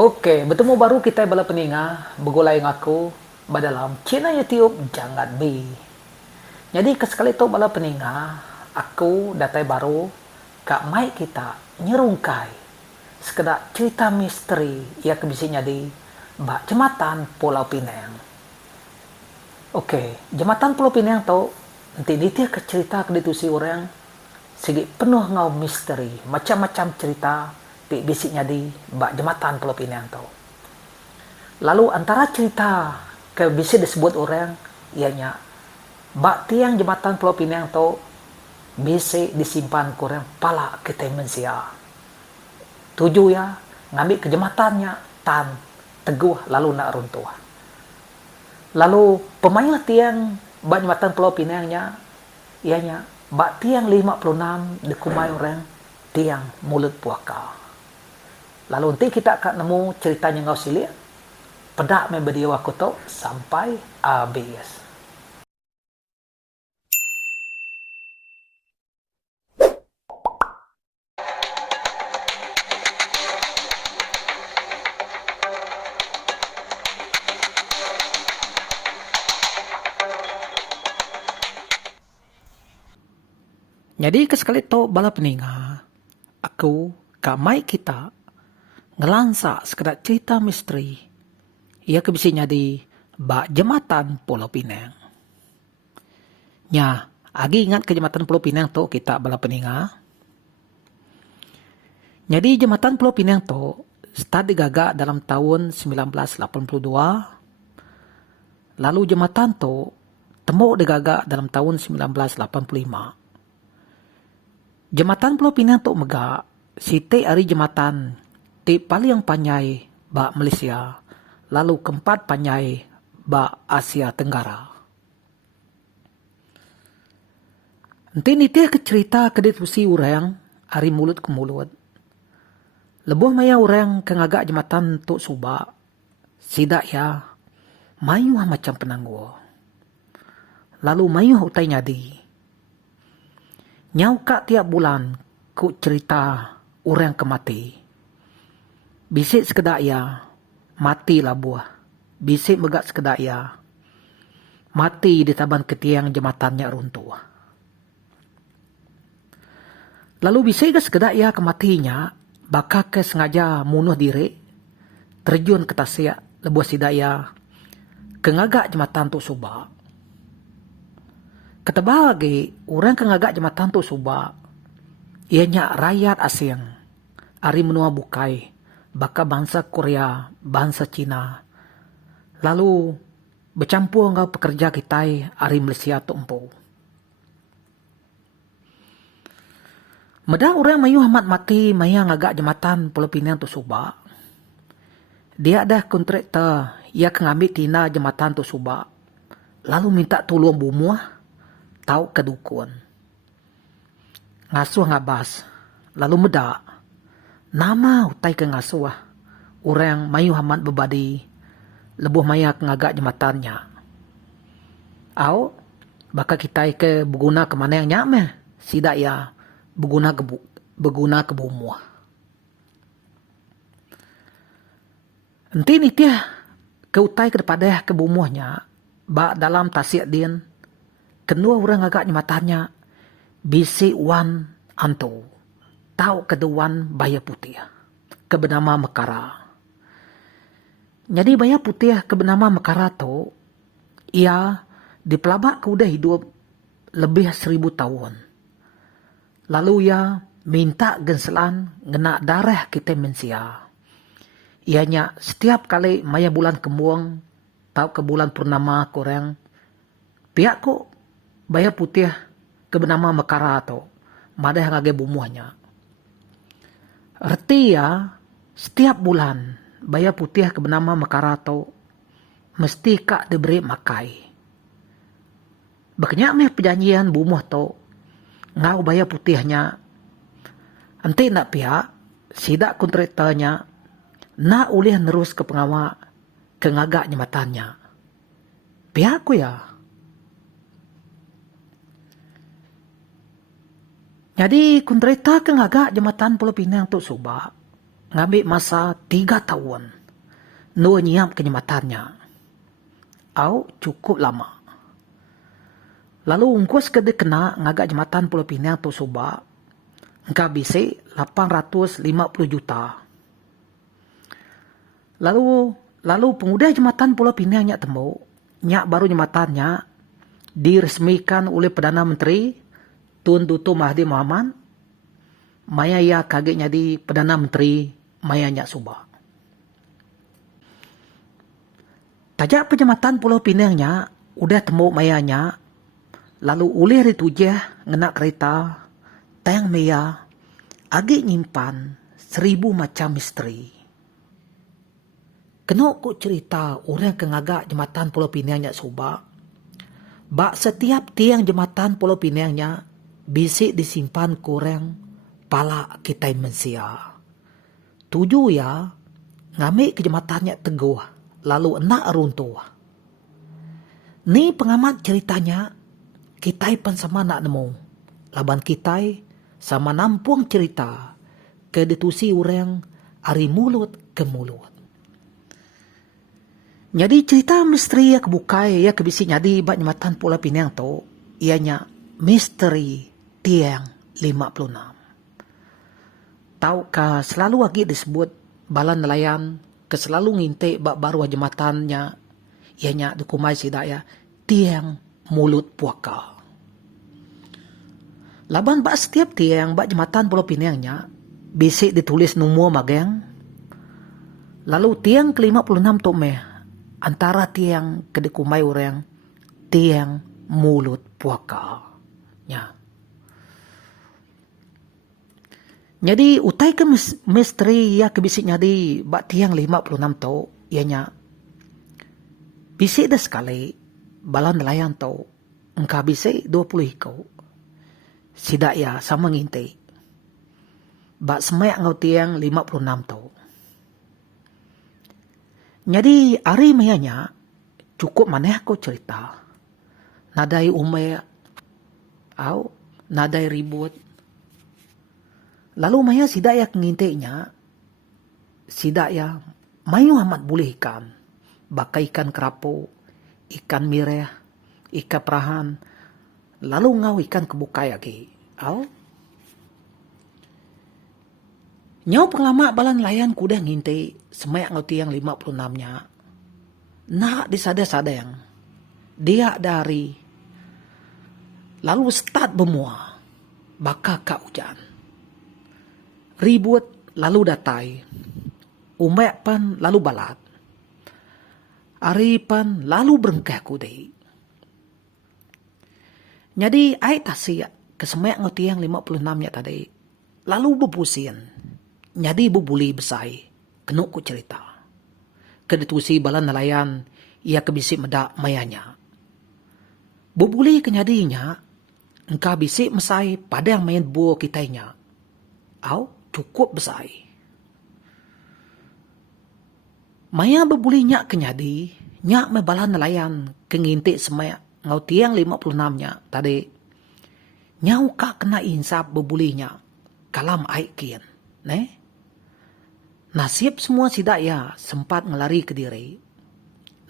Oke, bertemu baru kita bala peninga, begulai ngaku, badalam Cina YouTube jangan bi. Jadi kesekali tu bala peninga, aku datai baru, kak mai kita nyerungkai. Sekedar cerita misteri ia kebisinya di bak jembatan Pulau Pinang. Oke, jembatan Pulau Pinang tu, nanti dia ke cerita ke ditusi orang, segi penuh ngau misteri, macam-macam cerita, di bisiknya di bak jembatan Pulau Pinang tu. Lalu antara cerita ke bisik disebut orang, ianya bak tiang jembatan Pulau Pinang tu bisik disimpan kurang pala kita manusia. Tujuh ya, ngambil ke jembatannya tan teguh lalu nak runtuh. Lalu pemain tiang bak jembatan Pulau Pinangnya, ianya bak tiang 56 dikumai orang tiang mulut puaka. Lalu nanti kita akan nemu ceritanya ngau silik. Pedak main berdiri aku tu sampai habis. Jadi kesekali tu bala peninga, aku kamai kita ngelansa sekedar cerita misteri. Ia kebisinya di bak jembatan Pulau Pinang. Nya, agi ingat ke jembatan Pulau Pinang tu kita bala peninga. Jadi jembatan Pulau Pinang tu start digagak dalam tahun 1982. Lalu jembatan tu temu digagak dalam tahun 1985. Jembatan Pulau Pinang tu megak, siti ari jembatan ti paling panjai bak Malaysia, lalu keempat panjai bak Asia Tenggara. Nanti nitih ke cerita ke diskusi orang, ari mulut ke mulut. Lebuh maya orang ke ngagak jembatan tu subak, sidak ya, mayuh macam penangguh. Lalu mayuh utai nyadi. Nyau kak tiap bulan ku cerita orang kemati. Bisik sekedak ya, mati lah buah. Bisik megak sekedak ya, mati di taban ketiang jembatannya runtuh. Lalu bisik ke sekedak ya kematinya, bakal ke sengaja munuh diri, terjun ke tasya lebuah sidak ya, kengagak jembatan tu subak. Ketebal lagi, orang kengagak jembatan tu subak, ianya rakyat asing, ari menua bukai, baka bangsa Korea, bangsa Cina. Lalu bercampur ngau pekerja kita ari Malaysia tu empu. Meda orang mayu amat mati maya ngagak jembatan Pulau Pinang tu subak. Dia ada kontraktor, ia ngambil tina jembatan tu subak. Lalu minta tolong bumuah, tahu ke dukun. Ngasuh ngabas, lalu meda. Nama utai ke ngasuh, orang mayu amat berbadi, lebuh maya ngagak jembatannya. Au, baka kita ke berguna ke mana yang nyameh, sidak ya berguna ke bumuah. Enti ni tiah ke utai kepada ke bumuahnya, bak dalam tasik din, kedua orang agak jembatannya, bisi wan antu, tahu keduan baya putih, ke bernama Mekara. Jadi baya putih ke bernama Mekara tu, ia dipelabak ke udah hidup lebih 1000 tahun. Lalu ia minta genselan ngena darah kita manusia. Ianya setiap kali maya bulan kemuang, tahu ke bulan purnama korang, pihak ko baya putih ke bernama Mekara tu, madah ngage bumuahnya. Erti ya, setiap bulan baya putih ke bernama Mekara tu, mesti kak diberi makai. Banyak meh perjanjian bumuah tu, ngau baya putihnya, nanti nak pihak, sidak kontraktornya, nak ulih nerus ke pengawal, ke ngagak jembatannya. Pihak ku ya. Jadi kontraktor ke ngagak jembatan Pulau Pinang tu subak, ngambil masa 3 tahun no nyiap kenyamatannya. Au cukup lama. Lalu ungkus kede kena ngagak jembatan Pulau Pinang tu Subak, engkau bisi 850 juta. Lalu pengudah jembatan Pulau Pinang nyak temu, nyak baru jembatannya diresmikan oleh Perdana Menteri Tun Dutu Mahathir Mohamad. Maya ia kagetnya di Perdana Menteri Maya nyak Subak. Tajak penjembatan Pulau Pinangnya udah temu mayanya. Lalu oleh ritujah ngena kereta, tayang Maya agi nyimpan 1000 macam misteri. Kena ku cerita orang kengagak jembatan Pulau Pinangnya Subak. Bak setiap tiang jembatan Pulau Pinangnya bisik disimpan kurang pala kita manusia. Tujuh ya ngambil ke jembatannya teguh lalu enak runtuh. Ni pengamat ceritanya kita pun sama nak nemu. Laban kita sama nampung cerita ke detusi orang dari mulut ke mulut. Jadi cerita misteri ya kebukai ya kebisi nyadi bak jembatan Pulau Pinang tu ianya misteri tiang 56. Tahukah selalu lagi disebut balan nelayan ke selalu ngintik bak baru jembatannya ianya dukumai sidaya tiang mulut puaka. Laban bak setiap tiang bak jembatan Pulau Pinangnya bisik ditulis nomor mageng. Lalu tiang ke-56 tu meh antara tiang kedekumai orang tiang mulut puaka. Ya. Jadi utai ke misteri ya kebisik nyadi bak tiang 56 tu ianya bisik dah sekali balan nelayan tu engkau bisik 20 ikau. Sidak ya sama nginti. Bak semak ngau tiang 56 tu. Jadi hari mayanya cukup maneh ko cerita. Nadai umay au nadai ribut. Lalu maya sidak ya ngintinya. Sidak ya mayu amat boleh ikan. Baka ikan kerapu, ikan mireh, ikan perahan. Lalu ngau ikan kebukai lagi. Au? Nyau penglama balan layan kuda nginti semayak ngau tiang 56-nya. Nak disada-sada yang dia dari. Lalu start bemua. Baka kak hujan. Ribut lalu datai. Umek pan lalu balat. Ari pan lalu berengkah kudai. Jadi ai tasik kesemak ngau tiang 56-nya tadi. Lalu bepusin. Jadi bubuli besai. Kenuk ku cerita. Kedetusi balan nelayan. Ia kebisik medak mayanya. Bubuli kenyadinya. Engkau bisik mesai pada yang main buah kitanya. Au cukup besai. Maya bubuli nyak kenyadi. Nyak me balan nelayan. Kengintik semak ngau tiang 56-nya tadi. Nyau kak kena insap bebulinya. Kalam aikin. Nasib semua sidak ya sempat ngelari ke diri.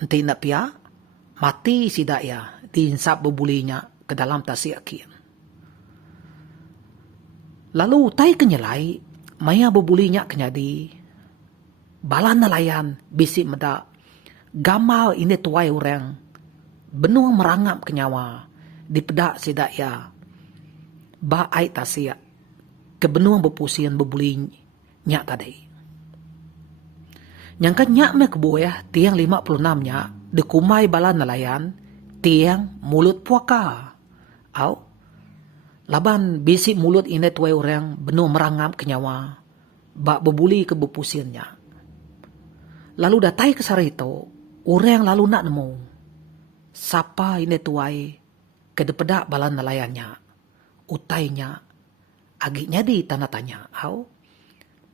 Nanti nak pia, mati sidak ya diinsap bebulinya ke dalam tasik akin. Lalu utai kenyelai, maya bebulinya kenyadi. Balan nelayan bisik medak. Gamal ini tuai orang. Benua merangap ke nyawa. Di pedak sidak ya. Ba ai tasik. Ke benua berpusian bebulinya tadi. Yang kan nyak me kebuah tiang 56-nya. Dekumai balan nelayan. Tiang mulut puaka. Au. Laban bisik mulut ini tuai orang. Benua merangap ke nyawa. Ba berbuli ke berpusiannya. Lalu datai ke sari itu. Orang lalu nak nemu. Siapa ini tuai kedepedak balan nelayannya. Utainya agak nyadi tanda tanya. Au.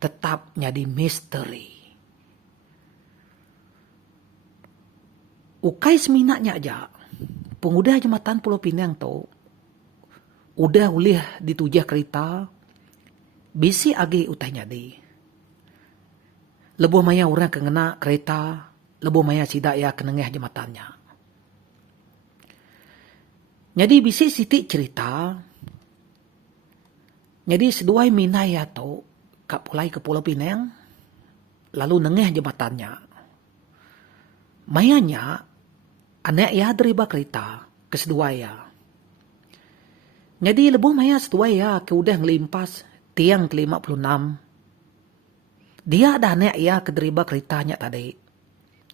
Tetap nyadi misteri. Ukai seminatnya aja. Pengudah jembatan Pulau Pinang tu. Udah ulih ditujah kereta. Bisi agi utai nyadi. Lebuh maya orang kena kereta, lebuh maya sidak ya kenengah jembatannya. Jadi bisi sitik cerita, jadi seduai minai atau kak pulai ke Pulau Pinang, lalu nengah jembatannya. Mayanya, anak ya deriba kereta, kesedua ya. Jadi lebuh maya sedua ya ke udah ngelimpas tiang ke-56. Dia ada anak ya ke deriba keretanya tadi.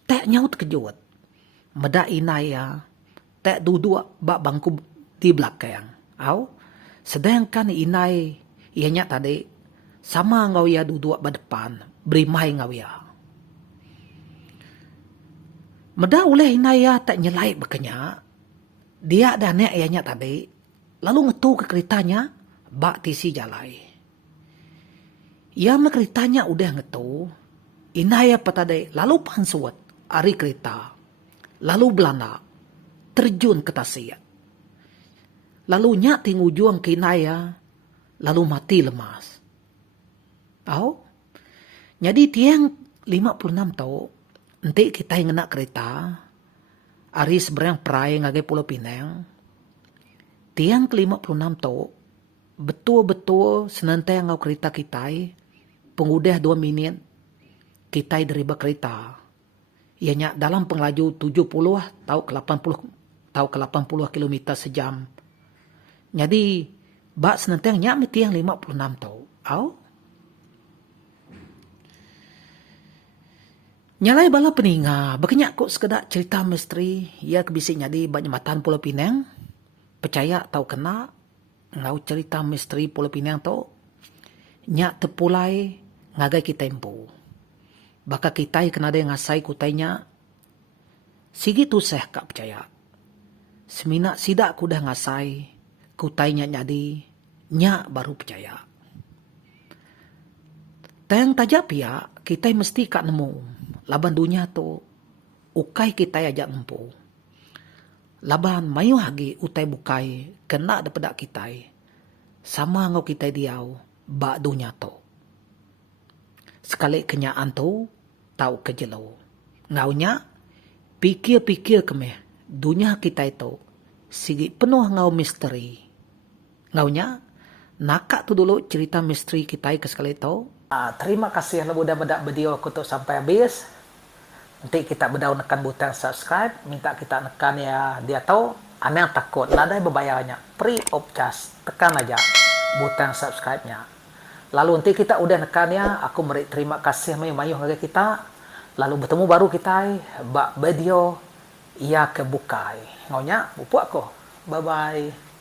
Tak nyaut kejut. Meda inai ya. Tak duduk bak bangku di belakang. Sedangkan inai ianya tadi sama ngau ya duduk ba depan. Berimai ngau ya. Meda oleh inai ya tak nyelai bekenya. Dia ada anak ianya tadi. Lalu ngetu ke keretanya bak tisi jalai. Ia keretanya udah ngetu. Inai apa tadi lalu pansuat ari kereta. Lalu belana terjun ke tasik. Lalu nyak ting ujung ke inaya, lalu mati lemas. Jadi tiang 56 tau, nanti kita yang nak kereta, ari seberang perai ngagai Pulau Pinang, tiang ke-56 tau, betul-betul senantai ngau kereta kita, pengudah 2 minit, kita deriba kereta. Ianya dalam penglaju 70 tau ke 80 km sejam. Jadi bak senentang nyak meti yang 56 tau. Nyalai bala peninga, bakenyak kok sekedak cerita misteri, ia kebisi nyadi banyak matan Pulau Pinang. Percaya tau kena ngau cerita misteri Pulau Pinang tau. Nyak tepulai ngagai kita empu. Baka kita kena ada yang ngasai kutainya. Sigi tu seh kak percaya. Semina sidak kudah ngasai. Kutainya nyadi. Nyak baru percaya. Tayang tajap ya. Kita mesti kak nemu. Laban dunia tu. Ukai kita ajak nempu. Laban mayu hagi utai bukai. Kena dapat kita. Sama ngau kita diau. Bak dunia tu. Sekali kenyaan tu, tahu kejelau. Ngaunya, pikir-pikir kemeh, dunia kita itu, sigi penuh ngau misteri. Ngaunya, nakak tu dulu cerita misteri kita ke sekali itu. Terima kasih yang udah bedak video aku tuh sampai habis. Nanti kita bedau nekan butang subscribe, minta kita nekan ya dia tahu, aneh takut, ladai bebayarnya, free of charge, tekan aja butang subscribe-nya. Lalu nanti kita udah nekannya, aku beri terima kasih mayu-mayu ngagai kita. Lalu bertemu baru kita, bak video ia kebukai. Ngaunya, bupu aku. Bye-bye.